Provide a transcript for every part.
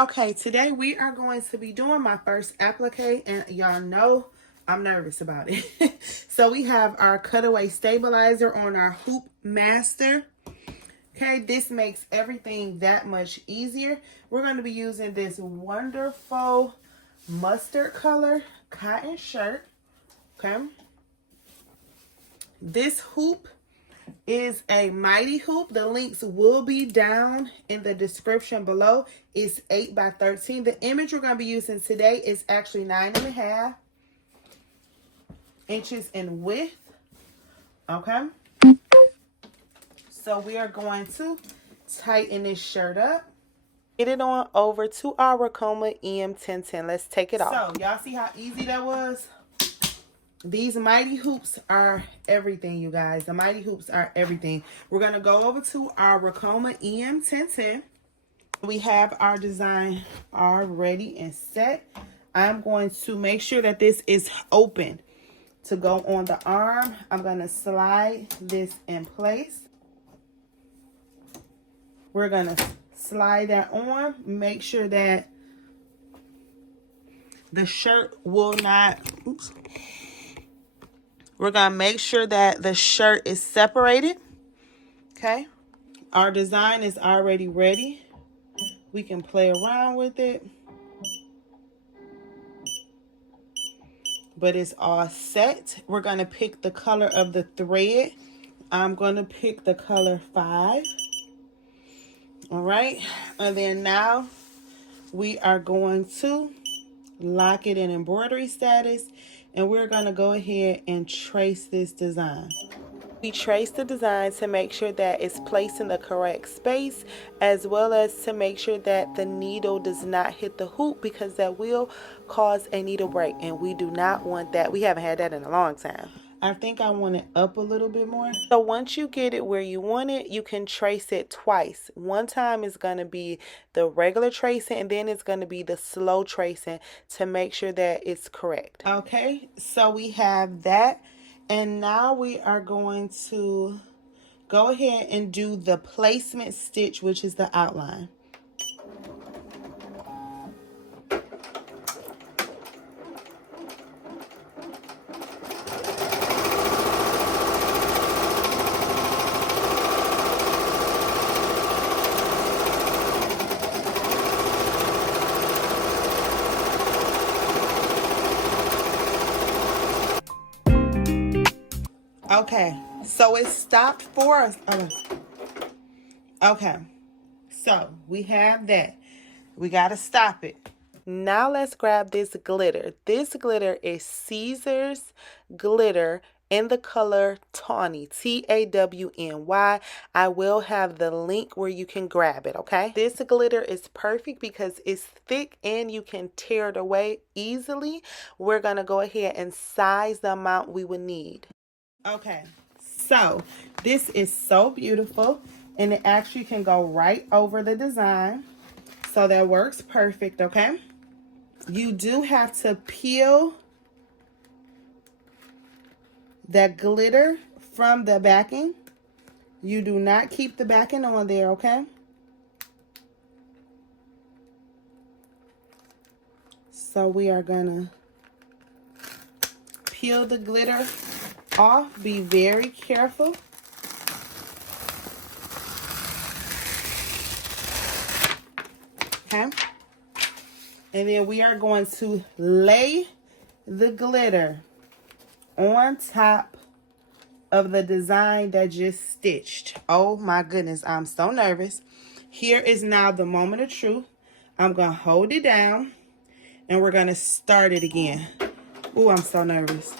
Okay, today we are going to be doing my first applique, and y'all know I'm nervous about it. So we have our cutaway stabilizer on our hoop master. Okay, this makes everything that much easier. We're going to be using this wonderful mustard color cotton shirt. Okay, this hoop is a mighty hoop. The links will be down in the description below. It's 8 by 13. The image we're going to be using today is actually 9.5 inches in width. Okay, so we are going to tighten this shirt up. Get it on over to our Ricoma EM-1010. Let's take it off. So y'all see how easy that was? These mighty hoops are everything, you guys. The mighty hoops are everything. We're going to go over to our Ricoma EM-1010. We have our design already and set. I'm going to make sure that this is open to go on the arm. I'm going to slide this in place. We're going to slide that on. Make sure that the shirt will not... Oops. We're going to make sure that the shirt is separated. Okay. Our design is already ready. We can play around with it. But it's all set. We're going to pick the color of the thread. I'm going to pick the color 5. All right. And then now we are going to lock it in embroidery status. And we're going to go ahead and trace this design. We trace the design to make sure that it's placed in the correct space, as well as to make sure that the needle does not hit the hoop, because that will cause a needle break, and we do not want that. We haven't had that in a long time. I think I want it up a little bit more. So once you get it where you want it, you can trace it twice. One time is going to be the regular tracing, and then it's going to be the slow tracing to make sure that it's correct. Okay, so we have that. And now we are going to go ahead and do the placement stitch, which is the outline. Okay, so it stopped for us. Okay, so we have that. We got to stop it. Now let's grab this glitter. This glitter is Siser's glitter in the color Tawny, Tawny. I will have the link where you can grab it, okay? This glitter is perfect because it's thick and you can tear it away easily. We're going to go ahead and size the amount we would need. Okay, so this is so beautiful, and it actually can go right over the design, so that works perfect. Okay, you do have to peel that glitter from the backing. You do not keep the backing on there. Okay, so we are gonna peel the glitter off. Be very careful. Okay, and then we are going to lay the glitter on top of the design that just stitched. Oh my goodness, I'm so nervous. Here is now the moment of truth. I'm gonna hold it down and we're gonna start it again. Oh, I'm so nervous.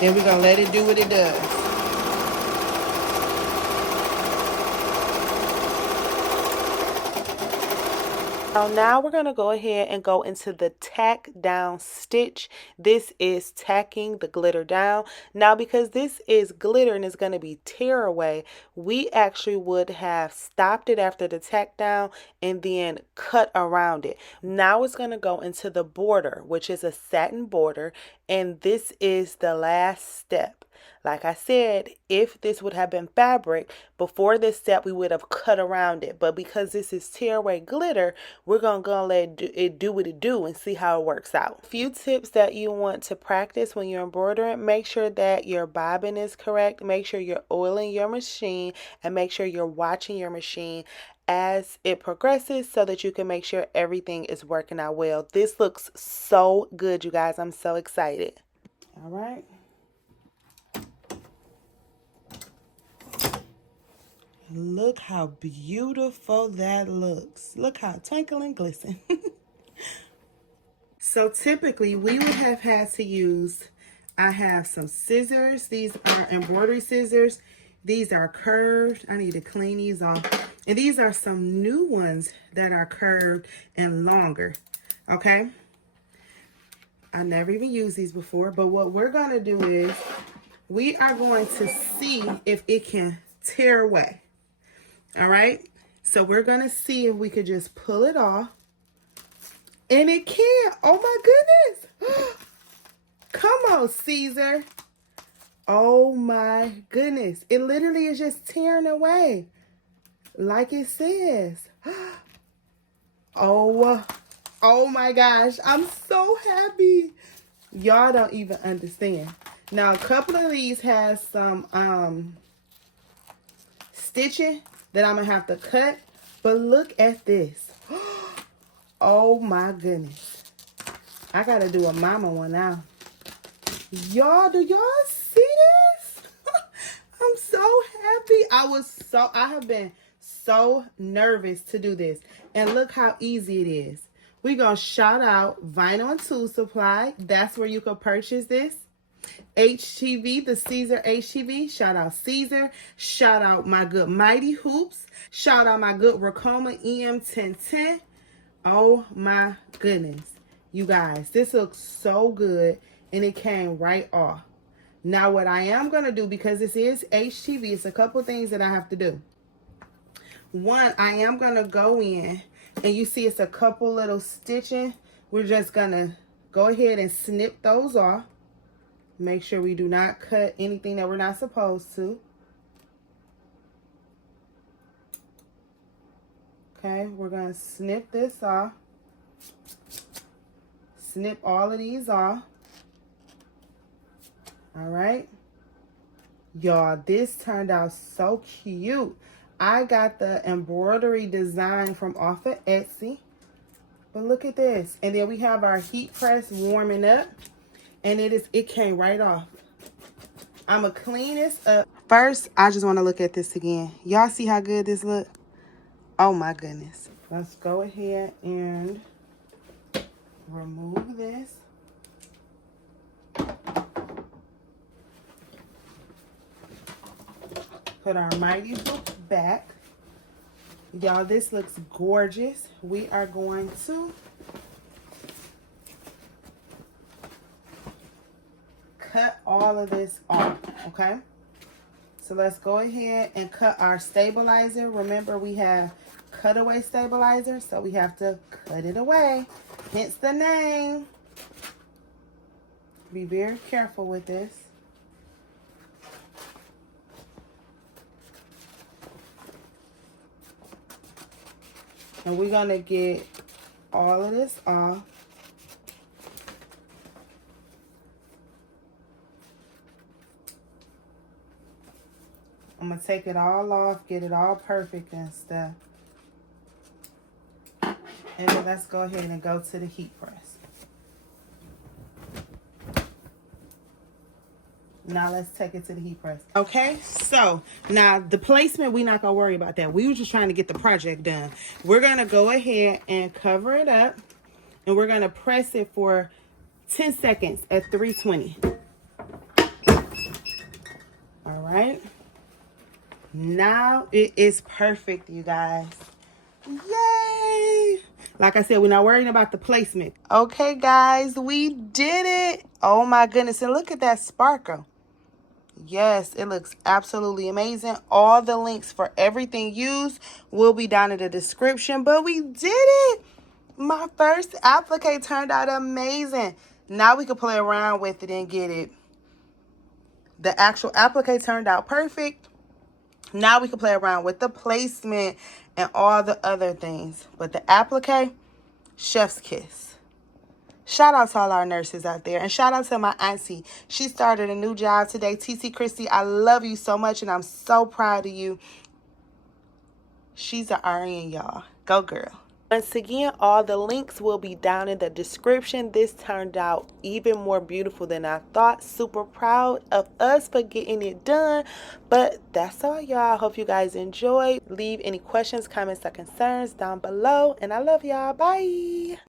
Then we're gonna let it do what it does. So now we're going to go ahead and go into the tack down stitch. This is tacking the glitter down. Now because this is glitter and it's going to be tear away, we actually would have stopped it after the tack down and then cut around it. Now it's going to go into the border, which is a satin border, and this is the last step. Like I said, if this would have been fabric, before this step we would have cut around it. But because this is tearaway glitter, we're going to let it do what it do and see how it works out. A few tips that you want to practice when you're embroidering: make sure that your bobbin is correct, make sure you're oiling your machine, and make sure you're watching your machine as it progresses so that you can make sure everything is working out well. This looks so good, you guys. I'm so excited. All right. Look how beautiful that looks. Look how twinkle and glisten. So typically we would have had to use, I have some scissors. These are embroidery scissors. These are curved. I need to clean these off. And these are some new ones that are curved and longer. Okay. I never even used these before, but what we're going to do is we are going to see if it can tear away. All right. So we're going to see if we could just pull it off. And it can. Oh my goodness. Come on, Siser. Oh my goodness. It literally is just tearing away. Like it says. Oh my gosh. I'm so happy. Y'all don't even understand. Now, a couple of these has some stitching that I'm going to have to cut. But look at this. Oh my goodness. I got to do a mama one now. Y'all, do y'all see this? I'm so happy. I have been so nervous to do this. And look how easy it is. We're going to shout out Vinyl and Tool Supply. That's where you can purchase this. HTV, the Siser HTV. Shout out Siser. Shout out my good Mighty Hoops. Shout out my good Ricoma EM-1010. Oh my goodness. You guys, this looks so good. And it came right off. Now what I am going to do, because this is HTV, it's a couple things that I have to do. One, I am going to go in, and you see it's a couple little stitching. We're just going to go ahead and snip those off. Make sure we do not cut anything that we're not supposed to. Okay, we're going to snip this off. Snip all of these off. All right. Y'all, this turned out so cute. I got the embroidery design from off of Etsy. But look at this. And then we have our heat press warming up. And it came right off. I'm going to clean this up. First, I just want to look at this again. Y'all see how good this look? Oh my goodness. Let's go ahead and remove this. Put our Mighty Hoop back. Y'all, this looks gorgeous. We are going to cut all of this off, okay? So let's go ahead and cut our stabilizer. Remember, we have cutaway stabilizer, so we have to cut it away. Hence the name. Be very careful with this. And we're going to get all of this off. I'm going to take it all off, get it all perfect and stuff. And then let's go ahead and go to the heat press. Now let's take it to the heat press. Okay, so now the placement, we're not going to worry about that. We were just trying to get the project done. We're going to go ahead and cover it up. And we're going to press it for 10 seconds at 320. All right. Now it is perfect, you guys. Yay! Like I said, we're not worrying about the placement. Okay, guys, we did it. Oh my goodness, and look at that sparkle. Yes, it looks absolutely amazing. All the links for everything used will be down in the description, but we did it. My first applique turned out amazing. Now we can play around with it and get it The actual applique turned out perfect. Now we can play around with the placement and all the other things. But the applique, chef's kiss. Shout out to all our nurses out there. And shout out to my auntie. She started a new job today. TC Christie, I love you so much and I'm so proud of you. She's an RN, y'all. Go girl. Once again, all the links will be down in the description. This turned out even more beautiful than I thought. Super proud of us for getting it done. But that's all, y'all. Hope you guys enjoyed. Leave any questions, comments, or concerns down below. And I love y'all. Bye.